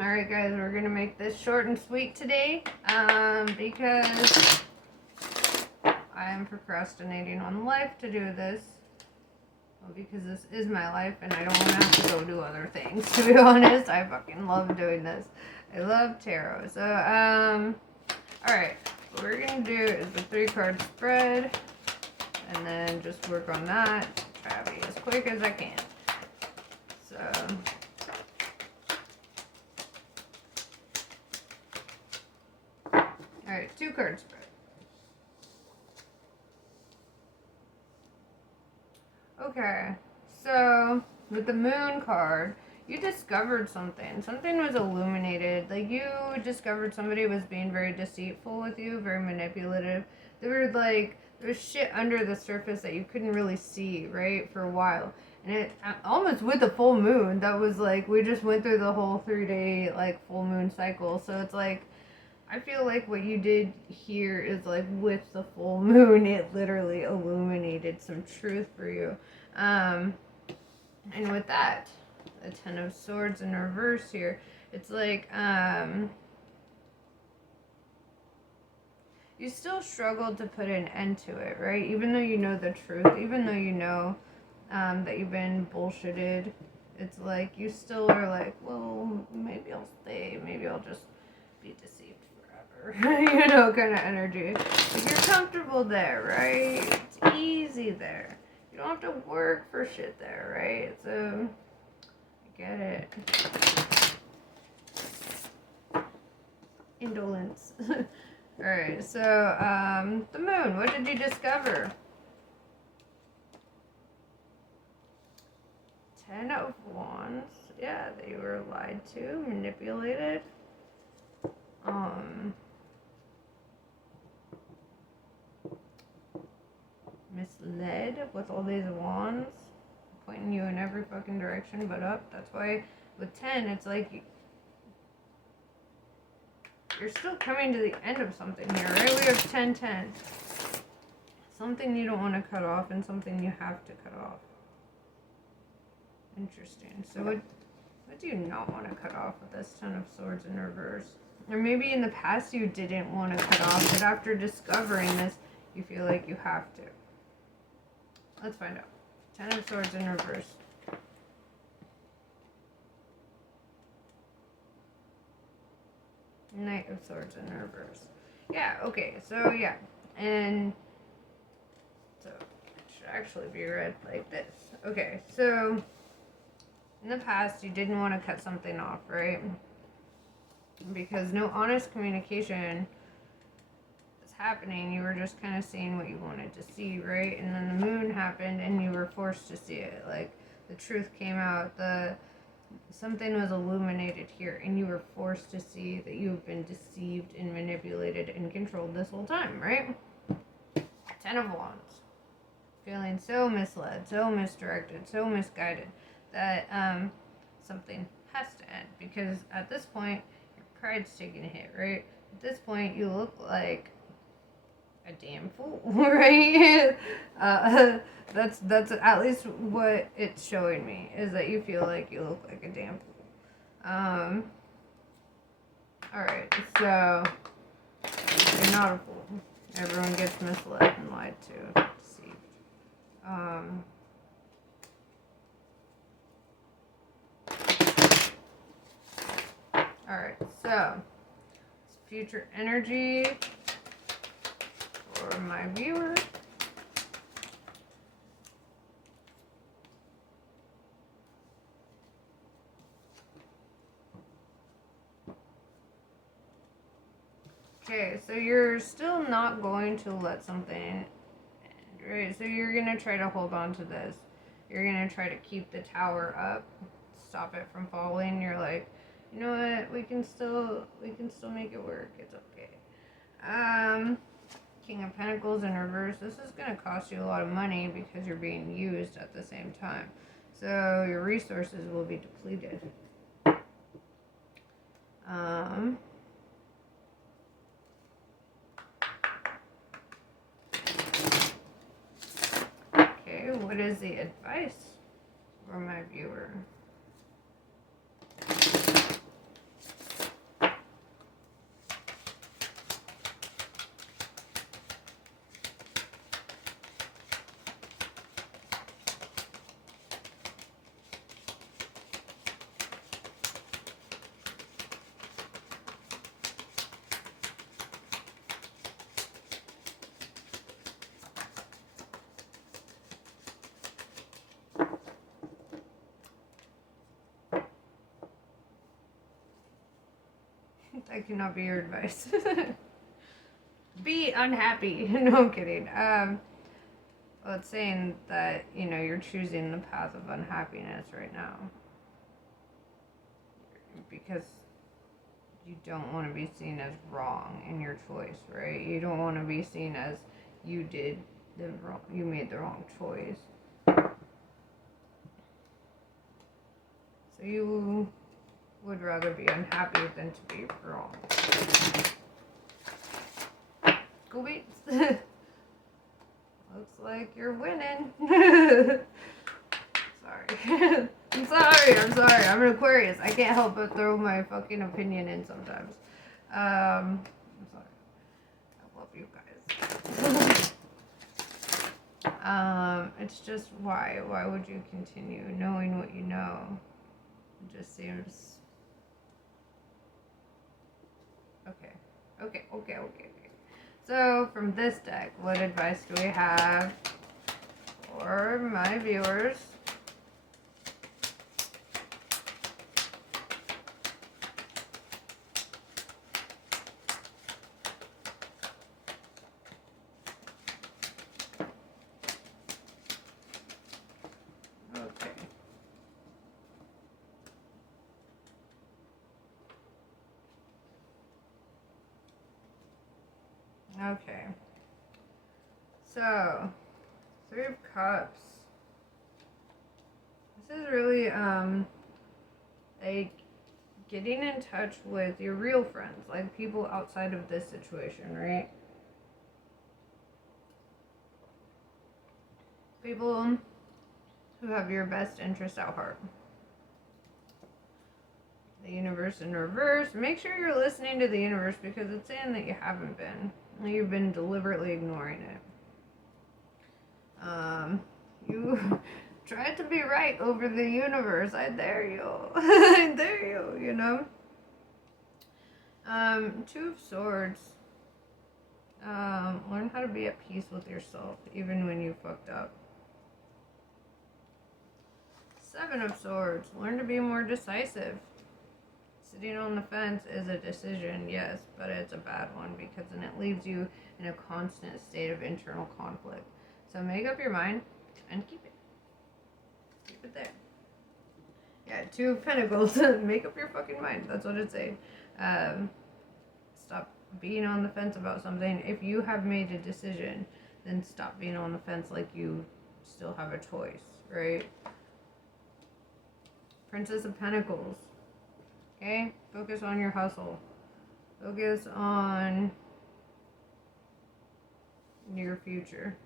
Alright guys, we're gonna make this short and sweet today, because I am procrastinating on life to do this. Well, because this is my life and I don't want to have to go do other things, to be honest. I fucking love doing this. I love tarot. So, alright, what we're gonna do is the 3-card spread, and then just work on that. Try to be as quick as I can. So, alright, 2-card spread. Okay, so with the moon card, you discovered something. Something was illuminated. Like, you discovered somebody was being very deceitful with you, very manipulative. There was shit under the surface that you couldn't really see, right, for a while. And it, almost with the full moon, that was like, we just went through the whole 3-day, like, full moon cycle. So it's like, I feel like what you did here is like with the full moon, it literally illuminated some truth for you. And with that, the 10 of Swords in reverse here, it's like, you still struggled to put an end to it, right? Even though you know the truth, even though you know that you've been bullshitted, it's like you still are like, well, maybe I'll stay, maybe I'll just be deceived forever, you know, kind of energy. Like, you're comfortable there, right? It's easy there. You don't have to work for shit there, right? So, I get it. Indolence. Alright, so, the moon, what did you discover? 10 of Wands. Yeah, they were lied to, manipulated. Misled with all these wands pointing you in every fucking direction but up. That's why with 10, it's like you're still coming to the end of something here, right? We have 10-10. Something you don't want to cut off and something you have to cut off. Interesting. So what do you not want to cut off with this 10 of Swords in reverse? Or maybe in the past you didn't want to cut off, but after discovering this, you feel like you have to. Let's find out. 10 of Swords in reverse. Knight of Swords in reverse. Yeah, okay, so yeah. And so it should actually be read like this. Okay, so in the past you didn't want to cut something off, right? Because no honest communication was happening. You were just kind of seeing what you wanted to see, right? And then the moon happened and you were forced to see it. Like, the truth came out, something was illuminated here, and you were forced to see that you've been deceived and manipulated and controlled this whole time, right? 10 of Wands. Feeling so misled, so misdirected, so misguided that something has to end, because at this point your pride's taking a hit, right? At this point you look like a damn fool, right? That's at least what it's showing me, is that you feel like you look like a damn fool. Alright, so you're not a fool. Everyone gets misled and lied to, deceived. Alright, so future energy for my viewer. Okay, so you're still not going to let something end, right? So you're going to try to hold on to this. You're going to try to keep the tower up, stop it from falling. You're like, you know what? We can still make it work. It's okay. King of Pentacles in reverse. This is going to cost you a lot of money because you're being used at the same time. So your resources will be depleted. Okay, what is the advice for my viewer? That cannot be your advice. Be unhappy. No, I'm kidding. Well, it's saying that, you're choosing the path of unhappiness right now. Because you don't want to be seen as wrong in your choice, right? You don't want to be seen as you made the wrong choice. So you would rather be unhappy than to be wrong. Go Beats. Looks like you're winning. Sorry. I'm sorry. I'm an Aquarius. I can't help but throw my fucking opinion in sometimes. I'm sorry. I love you guys. It's just why? Why would you continue knowing what you know? It just seems... Okay. So, from this deck, what advice do we have for my viewers? Okay. So, Three of Cups. This is really, like, getting in touch with your real friends, like people outside of this situation, right? People who have your best interest at heart. The universe in reverse. Make sure you're listening to the universe because it's saying that you haven't been. You've been deliberately ignoring it. You tried to be right over the universe. I dare you. I dare you, Two of Swords. Learn how to be at peace with yourself, even when you fucked up. Seven of Swords. Learn to be more decisive. Sitting on the fence is a decision, yes, but it's a bad one because then it leaves you in a constant state of internal conflict. So make up your mind and keep it. Keep it there. Yeah, Two of Pentacles. Make up your fucking mind. That's what it's saying. Stop being on the fence about something. If you have made a decision, then stop being on the fence like you still have a choice, right? Princess of Pentacles. Okay? Focus on your hustle. Focus on your future,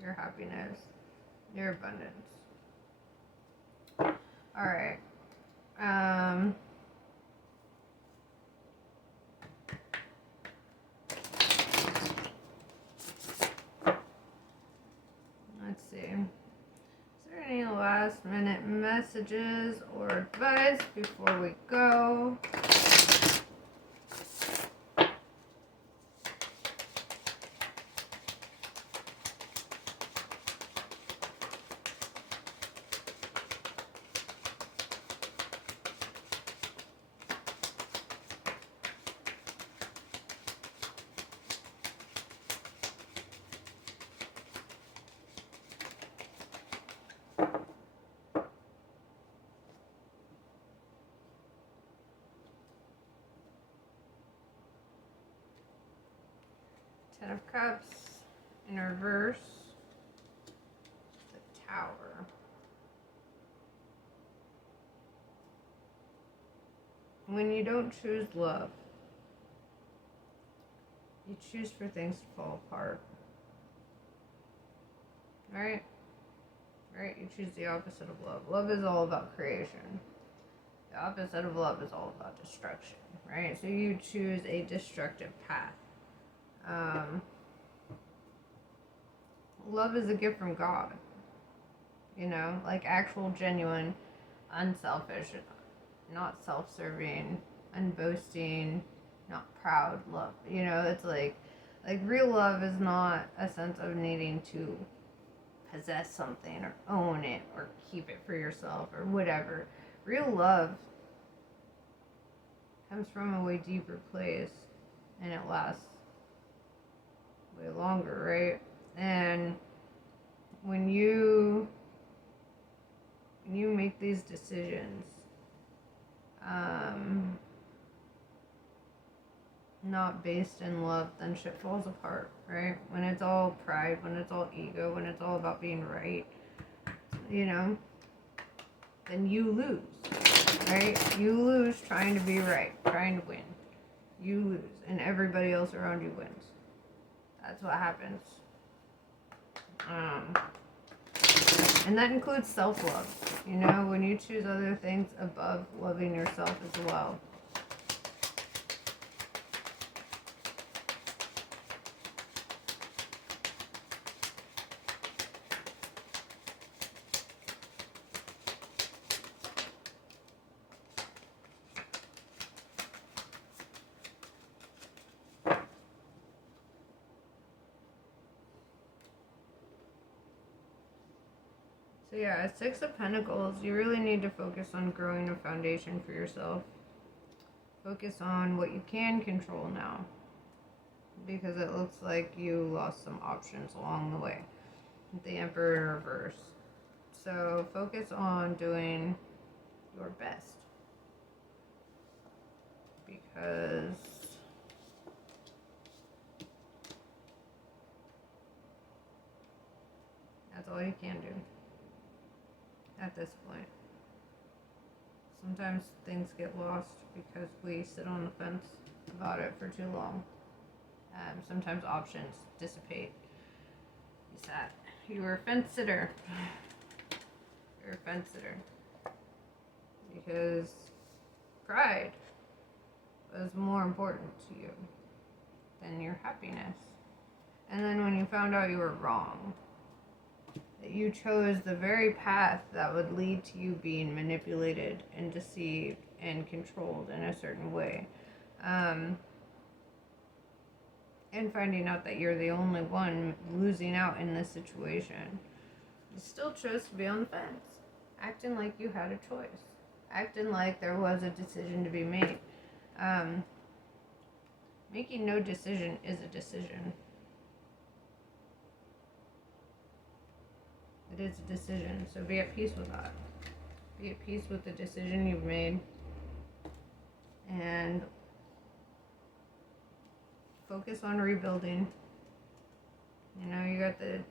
your happiness, your abundance. Alright. Let's see. Is there any last minute messages or advice before we go? Ten of Cups in reverse. The Tower. When you don't choose love, you choose for things to fall apart. Right? Right? You choose the opposite of love. Love is all about creation. The opposite of love is all about destruction. Right? So you choose a destructive path. Love is a gift from God. Like actual, genuine, unselfish, not self-serving, unboasting, not proud love. It's like real love is not a sense of needing to possess something or own it or keep it for yourself or whatever. Real love comes from a way deeper place, and it lasts way longer, right? And when you make these decisions, not based in love, then shit falls apart, right? When it's all pride, when it's all ego, when it's all about being right, you know, then you lose, right? You lose trying to be right, trying to win. You lose, and everybody else around you wins. That's what happens. And that includes self-love. You know, when you choose other things above loving yourself as well. So yeah, Six of Pentacles, you really need to focus on growing a foundation for yourself. Focus on what you can control now. Because it looks like you lost some options along the way. The Emperor in reverse. So focus on doing your best. Because that's all you can do at this point. Sometimes things get lost because we sit on the fence about it for too long. Sometimes options dissipate. You sat. You were a fence sitter. You're a fence sitter. Because pride was more important to you than your happiness. And then when you found out you were wrong, that you chose the very path that would lead to you being manipulated and deceived and controlled in a certain way. And finding out that you're the only one losing out in this situation. You still chose to be on the fence, acting like you had a choice, acting like there was a decision to be made. Making no decision is a decision. It is a decision, so be at peace with that. Be at peace with the decision you've made. And focus on rebuilding. You know, you got the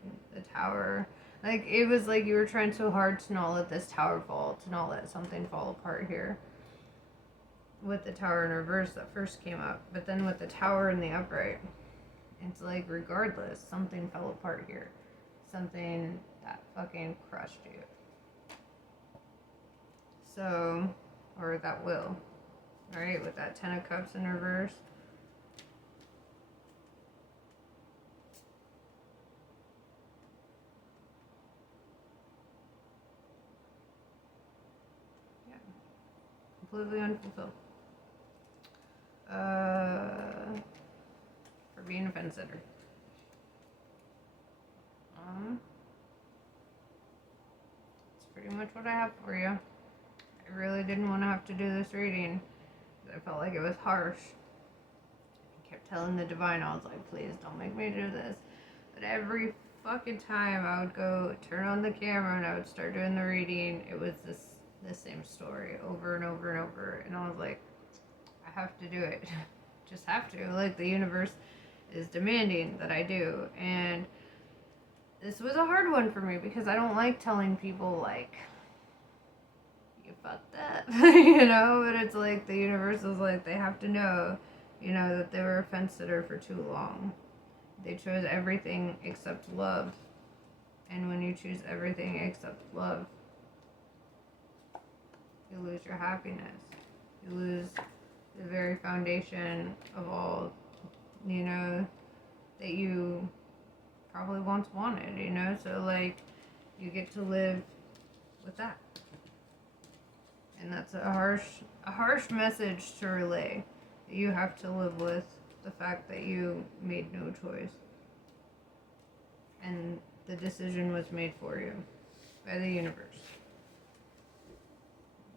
tower. Like, it was like you were trying so hard to not let this tower fall, to not let something fall apart here. With the tower in reverse that first came up. But then with the tower in the upright, it's like, regardless, something fell apart here. Something that fucking crushed you. So, or that will. Right, with that Ten of Cups in reverse. Yeah. Completely unfulfilled. For being a fence sitter. That's pretty much what I have for you. I really didn't want to have to do this reading. I felt like it was harsh. I kept telling the divine, I was like, please don't make me do this. But every fucking time I would go turn on the camera and I would start doing the reading, it was the same story over and over and over. And I was like, I have to do it. Just have to. Like, the universe is demanding that I do. And this was a hard one for me because I don't like telling people, like, you fucked up, you know? But it's like the universe is like, they have to know, you know, that they were a fence sitter for too long. They chose everything except love. And when you choose everything except love, you lose your happiness. You lose the very foundation of all, you know, that you probably once wanted, you know? So, like, you get to live with that. And that's a harsh message to relay. You have to live with the fact that you made no choice. And the decision was made for you by the universe.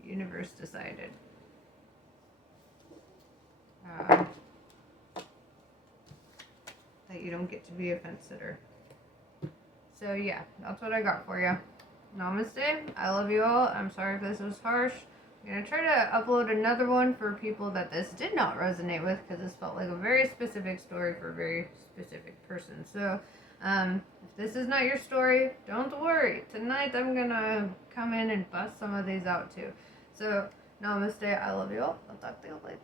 The universe decided. that you don't get to be a fence sitter. So yeah, that's what I got for you. Namaste. I love you all. I'm sorry if this was harsh. I'm going to try to upload another one for people that this did not resonate with, because this felt like a very specific story for a very specific person. So if this is not your story, don't worry. Tonight I'm going to come in and bust some of these out too. So namaste. I love you all. I'll talk to you later.